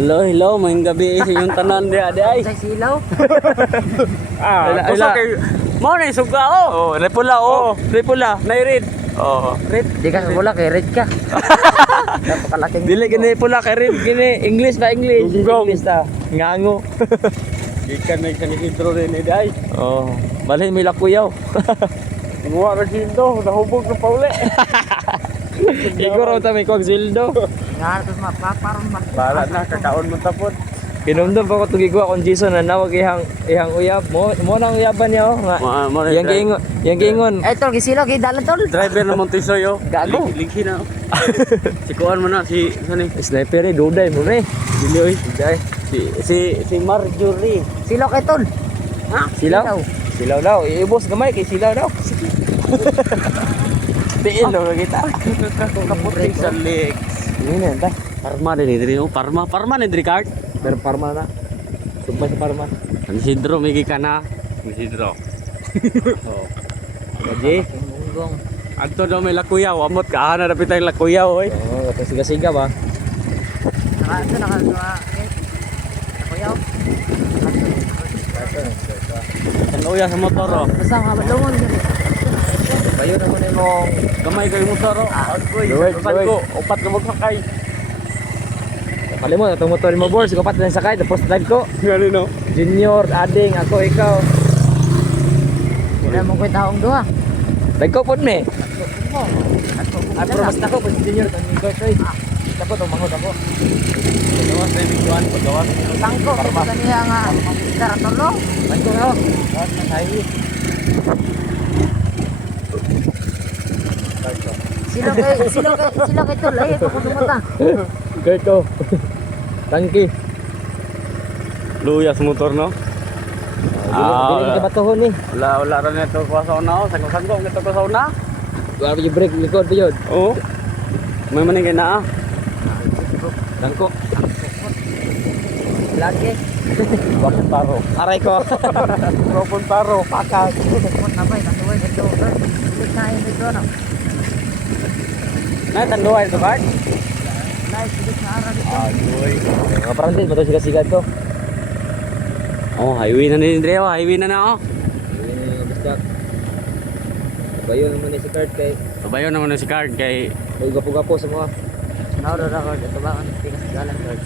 Hello, hello, mayong gabi sa inyong tanan di ay. Sa silaw. Usa kay mo na suga oh. Repula oh. Repula, nay red. Oh. Red, di ka wala kay red ka. Napakalaking. Dili gini pula kay red gini English ba English? Gunggong. English ta. Ngango. Gikan may kani intro rin di ay. Oh, balhin mi lakuyaw. Nguwa ra sindo, nahubog na pauli. Iguro ta may kog zildo. Nga tos mapaparon man. Bala na kakaon mo tapon. Kinumdum pa ko tugigwa kon Jason na nawag ihang uyab mo nang uyaban niya oh nga. Mo Yang gingon. Eh tol gisilaw kay dalan tol. driver na Montisoy oh. Gago. Lingki na. Si kuan mo na si sani? Sniper ni duday mo ni. Dili oy. Day. Si Marjorie. Silaw kay tol. Ha? Silaw? Silaw daw. Iibos gamay kay silaw daw. Diin lo kita. Kaputing sa legs. Ini ta. Parma din diri oh. Parma ni diri card. Pero parma na. Sugmay sa parma. Ang Isidro may gikana. Isidro. Oh. Gaji. Munggong. Adto daw may lakuyaw, amot ka ana dapat tay lakuyaw oy. Oh, kapag siga-siga ba? Naka naka. Kuyaw. Tanuya sa motor oh. Basta nga malungon yun. Bayo na mo ni mong Gamay kay motor oh. Agoy. Duwag, Saan duwag. ko? Upat ka magsakay. kalimot atong motor mo boss, ko pat lang sakay tapos drive ko. Ngani no? Junior, ading, ako, ikaw. Wala mong kwenta akong duha. Drive ko pod me. Mo. Ay, pero mas nako pag junior kan ni Gert oy. Ako to manghod ako. Pagawas na yung kuan, pagawas. Tangko kay niya nga. Tara tolo. Man ko na. Lahat na highway. Silaw kay tol. Ay ko kumata. Gert ko. Tangki. Luyas motor no? Dili ka batuhon ni. Wala ra nito ko sa una oh. Sangko nito ko sa una. Wala yung brake likod pa yun. Oo. May maning kay naa. Tangko. Lagi. Bakit taro? Aray ko. Propon taro, pakas. Mo na bay tanduay ito. Balik na yun ito na. Na tanduay to card? Nice balik na ara dito. Agoy. Mga parang din, mato siga-siga to. Oh, highway na ni Andre oh. Highway na na oh. Ini basta. Bayo naman ni si Kurt kay Sabayo naman na si card kay gapo-gapo sa mga. Nauro ra ko dito ba ang tigas galan ko.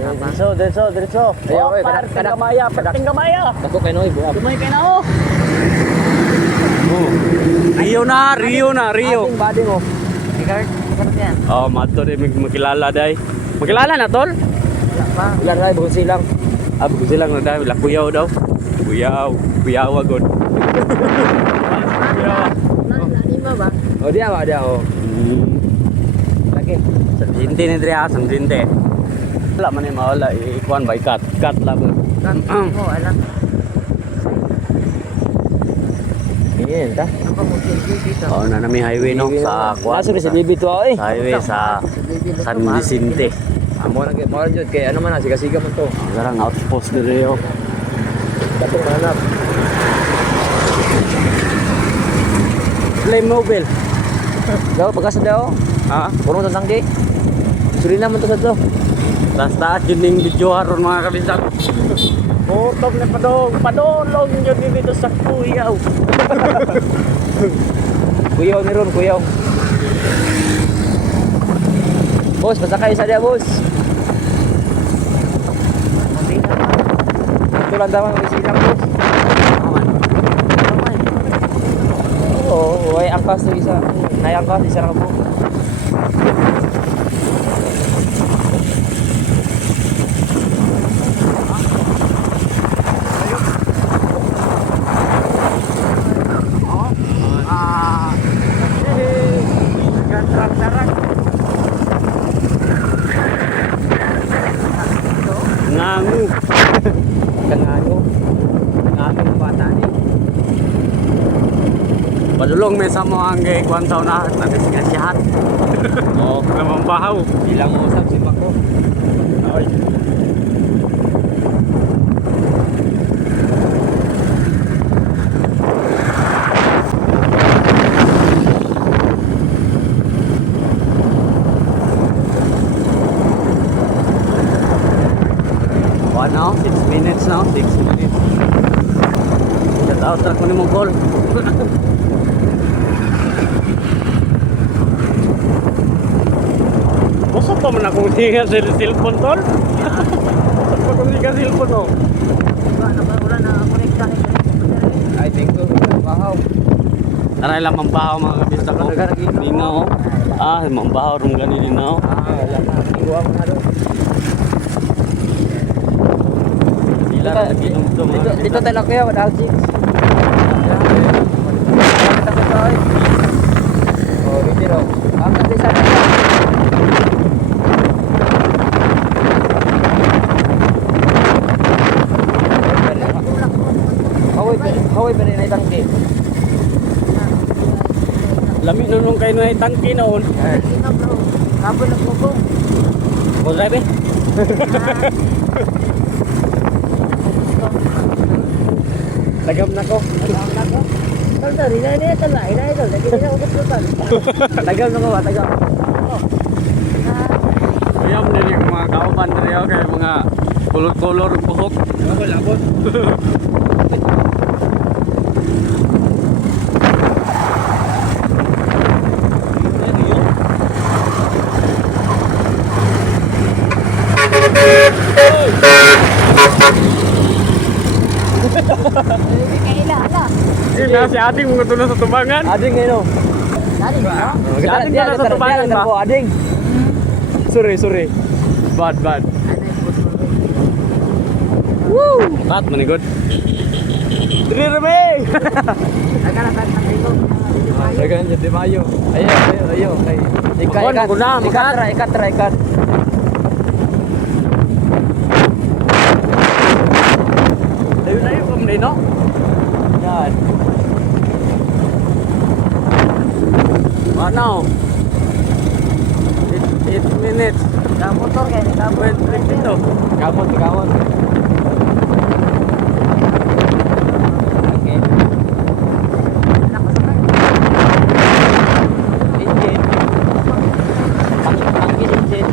Diretso. Ayaw, Oh, eh, perting gamaya, perting gamaya. Ako kay Noy buak. Dumay kay na oh. Rio na. Bading oh. Bigard, yan. Oh, madto di makilala day. Makilala na tol? Wala pa. Ulan ray bugon silang. Abog silang na day, lakuyaw daw. Kuyaw agad. Lima ba? Oh dia oh. Lagi. Sa dinte ni Dre sa dinte. Wala man ni mawala ikuan by cut lang. Mo alam. Ingin ta. Ako mo dito. Oh, na nami highway no sa kuan. Naso si Bibi to eh. Sa highway sa San Vicente. Amo na mo jud kay ano man siga-siga man to. Garang outpost dire yo. Datong manap. Playmobil. Daw pagkasa daw. Ha? Puro to tangki. Suri naman to sa to. Taas yun yung video haron mga kabisag. Top na padolong yun dito sa kuyaw. Kuyaw ni ron, kuyaw. Boss, pasakay sa dia, boss. Ito lang daw ang isilang, boss. Oo, way angkas to isa. Nayangkas isa ra po. Nangu. Kangago. Kangago bata ni. Padulong may sa mga angay kuwan sa una. Nagsigat-sihat. Oh, namang bahaw. Bilang mo usap si Mako. Ay. Ano? 6 minutes now? 6 minutes. Shout out truck ko ni mong call. Basta pa man akong tingin sa cellphone tol. Basta pa akong tingin sa cellphone oh. Wala na konekta ni. I think so. Bahaw. Aray lang mambahaw mga kabista ko. Linaw. Ah, mambahaw rin gani linaw. Wala na. Tinggo ako na doon. Sila rin lagi ng ito mga Dito tayo lang kaya, 1,600. Oh, hindi raw. Ang ganda sa akin. Haway pa rin na itangke. Lami nung kayo na tangki noon. Kapon ng bubong. O drive eh. Tagam na ko. Tol, ina ito na. Ina ito. Lagi na ako tututan. Tagal na ko ba? Tagal. Ayam nili ko mga kauban diri ako kay mga kulor-kulor buhok. Labot. Sila si ating mga tulo sa tubangan. Ading ngayon. Dali, no? Si ating tulo sa tubangan ba? Ading. Sorry. Bad. Woo! Tat manigod. Diri reme. Nagkalasan ng dito. Dagan jadi mayo. Ayo. Kay Makon, maguna, makat. ikat. Layo kam din no. Yan. Ano? 8 minutes. Ang motor kaya ni Kapon. Wait, dito. Kamot. Okay. Engine. Tangkis engine.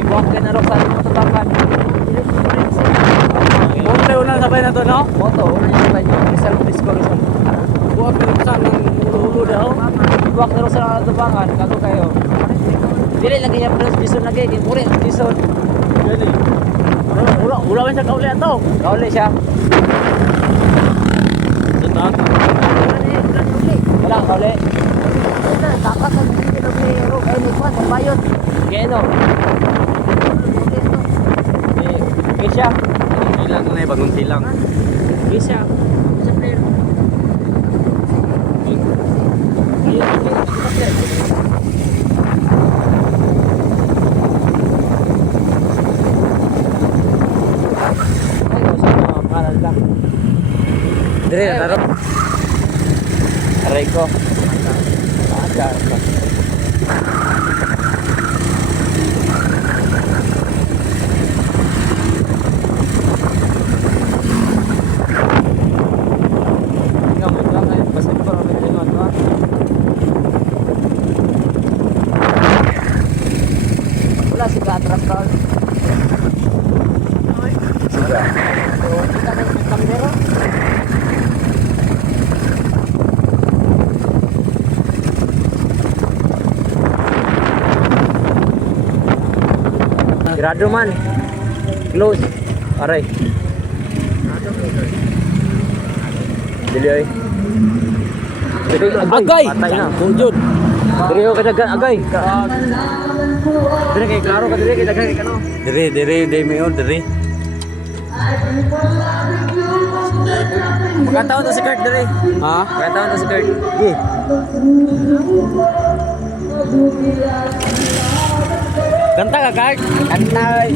Ibuak ka na rin sa mga tabangan. Monte unang sabay na to no? Moto, una yung sabay nyo. Rizal Disco. Buwag ka sa ng ulo daw. Ibuak na rin sa mga tabangan. Kago kayo. Dili lagi niya pero dison lagi. Kimuri, dison. Dali. Ula man sa kauli ato. Kauli siya. Ito. Wala, kauli. Dapat ang hindi na mayroon. Kaya ni Juan, ang bayot. Keno. Kisha. Tilang na bagong tilang. Kisha. Dire, taro. Aray ko. Wala si Katras Tol. Siga. Kita na yung kambero. Grado man. Close. Aray. Dili ay. Agay. Patay na. Bujud. Diri ko kadagan agay. Diri kay klaro ka diri kay dagan kay kano. Diri mayon diri. Magkataon to si Kurt diri. Ha? Magkataon to si Kurt. Kanta ka, Kart? Antay.